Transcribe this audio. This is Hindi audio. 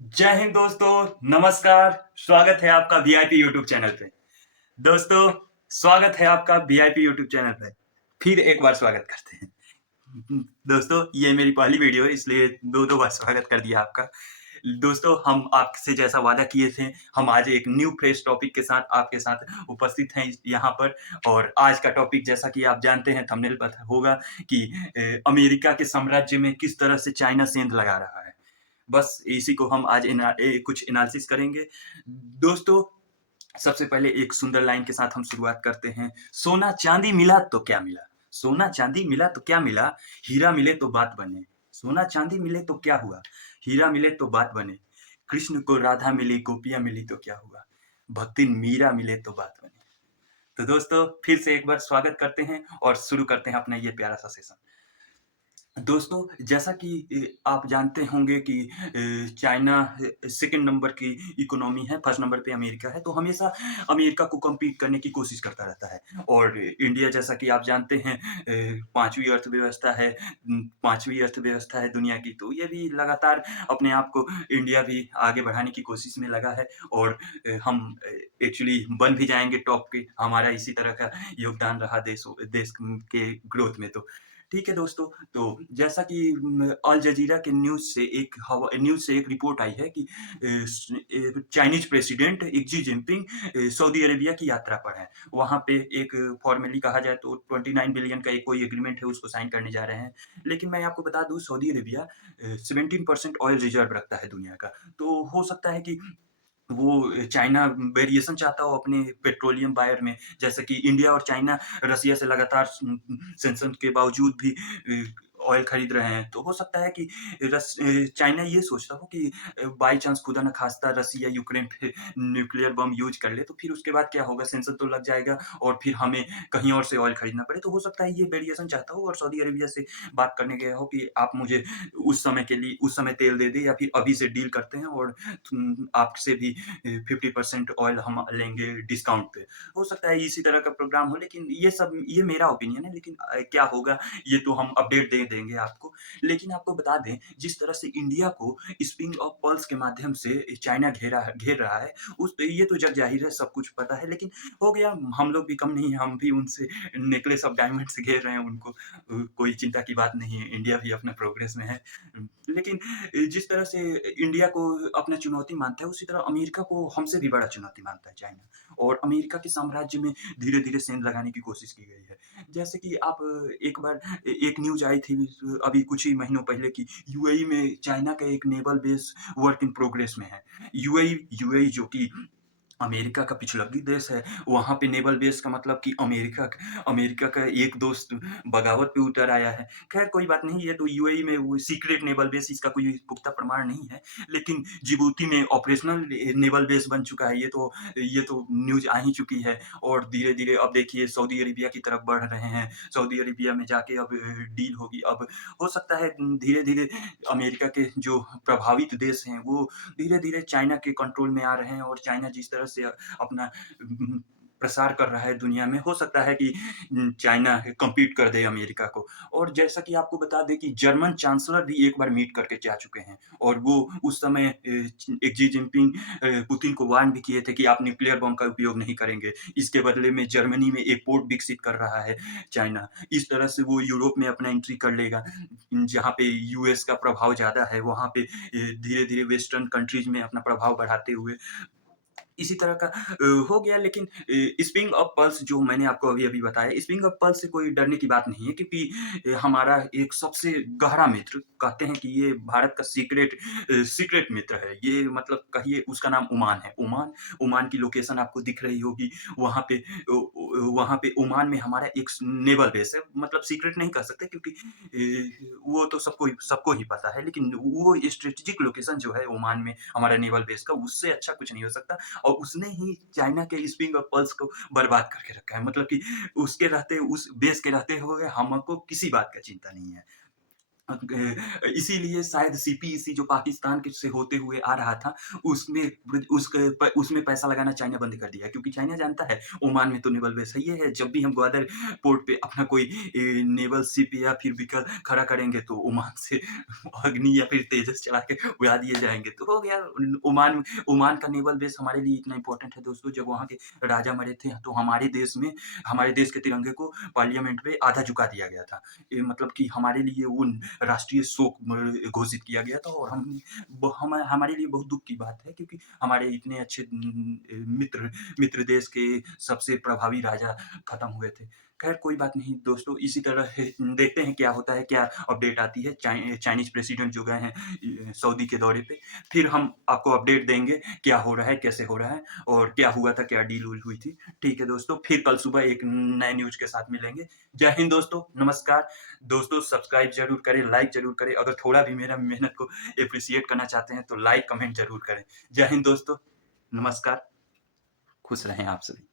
जय हिंद दोस्तों, नमस्कार। स्वागत है आपका वीआईपी यूट्यूब चैनल पे। दोस्तों, स्वागत है आपका वीआईपी यूट्यूब चैनल पे। फिर एक बार स्वागत करते हैं। दोस्तों, ये मेरी पहली वीडियो है, इसलिए दो दो बार स्वागत कर दिया आपका। दोस्तों, हम आपसे जैसा वादा किए थे, हम आज एक न्यू फ्रेश टॉपिक के साथ आपके साथ उपस्थित हैं यहाँ पर। और आज का टॉपिक, जैसा कि आप जानते हैं, थंबनेल पर होगा कि अमेरिका के साम्राज्य में किस तरह से चाइना सेंध लगा रहा है। बस इसी को हम आज कुछ एनालिसिस करेंगे। दोस्तों, सबसे पहले एक सुंदर लाइन के साथ हम शुरुआत करते हैं। सोना चांदी मिला तो क्या मिला, सोना चांदी मिला तो क्या मिला, हीरा मिले तो बात बने। सोना चांदी मिले तो क्या हुआ, हीरा मिले तो बात बने। कृष्ण को राधा मिली, गोपियां मिली तो क्या हुआ, भक्ति मीरा मिले तो बात बने। तो दोस्तों, फिर से एक बार स्वागत करते हैं और शुरू करते हैं अपना ये प्यारा सा सेशन। दोस्तों, जैसा कि आप जानते होंगे कि चाइना सेकंड नंबर की इकोनॉमी है, फर्स्ट नंबर पे अमेरिका है, तो हमेशा अमेरिका को कम्पीट करने की कोशिश करता रहता है। और इंडिया, जैसा कि आप जानते हैं, पांचवी अर्थव्यवस्था है दुनिया की, तो ये भी लगातार अपने आप को, इंडिया भी आगे बढ़ाने की कोशिश में लगा है। और हम एक्चुअली बन भी जाएंगे टॉप के, हमारा इसी तरह का योगदान रहा देश के ग्रोथ में। तो ठीक है दोस्तों, तो जैसा कि अल जजीरा के न्यूज़ से एक रिपोर्ट आई है कि Chinese president Xi Jinping Saudi Arabia की यात्रा पर हैं। वहाँ पे एक फॉर्मली कहा जाए तो 29 बिलियन का एक कोई एग्रीमेंट है, उसको साइन करने जा रहे हैं। लेकिन मैं आपको बता दूं, सऊदी अरेबिया 17% ऑयल रिजर्व रखता है दुनिया का। तो हो सकता है कि वो चाइना वेरिएशन चाहता हो अपने पेट्रोलियम बायर में, जैसे कि इंडिया और चाइना रसिया से लगातार सैंक्शन के बावजूद भी ऑयल खरीद रहे हैं। तो हो सकता है कि चाइना ये सोचता हो कि बाई चांस खुदा न खास्ता रसिया यूक्रेन पे न्यूक्लियर बम यूज कर ले, तो फिर उसके बाद क्या होगा, सैंक्शन तो लग जाएगा और फिर हमें कहीं और से ऑयल खरीदना पड़े। तो हो सकता है ये वेरिएशन चाहता हो और सऊदी अरेबिया से बात करने गया हो कि आप मुझे उस समय तेल दे दे, या फिर अभी से डील करते हैं और आपसे भी 50% ऑयल हम लेंगे डिस्काउंट पे। हो सकता है इसी तरह का प्रोग्राम हो, लेकिन ये मेरा ओपिनियन है। लेकिन क्या होगा, ये तो हम अपडेट दे देंगे आपको। लेकिन आपको बता दें, जिस तरह से इंडिया को स्प्रिंग ऑफ पर्ल्स के माध्यम से चाइना घेर रहा है, उस ये तो जग जाहिर है, सब कुछ पता है। लेकिन हो गया, हम लोग भी कम नहीं है, हम भी उनसे नेकलेस ऑफ डायमंड से घेर रहे हैं उनको। कोई चिंता की बात नहीं है, इंडिया भी अपने प्रोग्रेस में है। लेकिन जिस तरह से इंडिया को अपना चुनौती मानता है, उसी तरह अमेरिका को हमसे भी बड़ा चुनौती मानता है चाइना। और अमेरिका के साम्राज्य में धीरे-धीरे सेंध लगाने की कोशिश की गई है। जैसे कि आप एक बार एक न्यूज़ आई थी अभी कुछ ही महीनों पहले कि यूएई में चाइना का एक naval base work in progress में है। यूएई जो कि अमेरिका का पिछलग्गी देश है, वहाँ पे नेवल बेस का मतलब कि अमेरिका का एक दोस्त बगावत पे उतर आया है। ख़ैर कोई बात नहीं, ये तो यूएई में वो सीक्रेट नेवल बेस, इसका कोई पुख्ता प्रमाण नहीं है। लेकिन जिबूती में ऑपरेशनल नेवल बेस बन चुका है, ये तो न्यूज़ आ ही चुकी है। और धीरे-धीरे अब देखिए सऊदी अरेबिया की तरफ बढ़ रहे हैं। सऊदी अरेबिया में जाके अब डील होगी। अब हो सकता है धीरे-धीरे अमेरिका के जो प्रभावित देश हैं, वो धीरे-धीरे चाइना के कंट्रोल में आ रहे हैं। और चाइना जिस तरह से अपना प्रसार कर रहा है दुनिया में, हो सकता है कि चाइना कम्पीट कर दे अमेरिका को। और जैसा कि आपको बता दें कि जर्मन चांसलर भी एक बार मीट करके जा चुके हैं, और वो उस समय शी जिनपिंग पुतिन को वार्न भी किए थे कि आप न्यूक्लियर बम का उपयोग नहीं करेंगे। इसके बदले में जर्मनी में एक पोर्ट विकसित कर रहा है चाइना। इस तरह से वो यूरोप में अपना एंट्री कर लेगा, जहाँ पे यूएस का प्रभाव ज़्यादा है, वहाँ पे धीरे-धीरे वेस्टर्न कंट्रीज़ में अपना प्रभाव बढ़ाते हुए इसी तरह का हो गया। लेकिन स्प्रिंग ऑफ पर्ल्स जो मैंने आपको अभी-अभी बताया, स्प्रिंग ऑफ पर्ल्स से कोई डरने की बात नहीं है, क्योंकि हमारा एक सबसे गहरा मित्र, कहते हैं कि ये भारत का सीक्रेट मित्र है। ये मतलब कहिए उसका नाम ओमान है। ओमान की लोकेशन आपको दिख रही होगी। वहाँ पे ओमान में हमारा एक नेवल बेस है। मतलब सीक्रेट नहीं कह सकते, क्योंकि वो तो सबको ही पता है। लेकिन वो स्ट्रेटेजिक लोकेशन जो है ओमान में हमारा नेवल बेस का, उससे अच्छा कुछ नहीं हो सकता। और उसने ही चाइना के स्प्रिंग और पल्स को बर्बाद करके रखा है। मतलब कि उस बेस के रहते हुए हमको किसी बात का चिंता नहीं है। इसीलिए शायद सीपीईसी जो पाकिस्तान के से होते हुए आ रहा था, उसमें उसमें पैसा लगाना चाइना बंद कर दिया, क्योंकि चाइना जानता है ओमान में तो नेवल बेस है ये है, जब भी हम ग्वादर पोर्ट पे अपना कोई नेवल शिप या फिर व्हीकल खड़ा करेंगे तो ओमान से अग्नि या फिर तेजस चला के उड़ा दिए जाएँगे। तो हो गया। ओमान ओमान का नेवल बेस हमारे लिए इतना इम्पोर्टेंट है दोस्तों, जब वहाँ के राजा मरे थे तो हमारे देश के तिरंगे को पार्लियामेंट में आधा झुका दिया गया था। ये मतलब कि हमारे लिए वो राष्ट्रीय शोक घोषित किया गया था, और हमारे लिए बहुत दुःख की बात है, क्योंकि हमारे इतने अच्छे मित्र देश के सबसे प्रभावी राजा खत्म हुए थे। खैर कोई बात नहीं दोस्तों, इसी तरह देखते हैं क्या होता है, क्या अपडेट आती है। चाइनीज़ प्रेसिडेंट जो गए हैं सऊदी के दौरे पे, फिर हम आपको अपडेट देंगे क्या हो रहा है, कैसे हो रहा है और क्या हुआ था, क्या डील-वूल हुई थी। ठीक है दोस्तों, फिर कल सुबह एक नए न्यूज़ के साथ मिलेंगे। जय हिंद दोस्तों, नमस्कार। दोस्तों सब्सक्राइब ज़रूर करें, लाइक ज़रूर करें। अगर थोड़ा भी मेरा मेहनत को एप्रिशिएट करना चाहते हैं तो लाइक, कमेंट ज़रूर करें। जय हिंद दोस्तों, नमस्कार, खुश रहें आप सभी।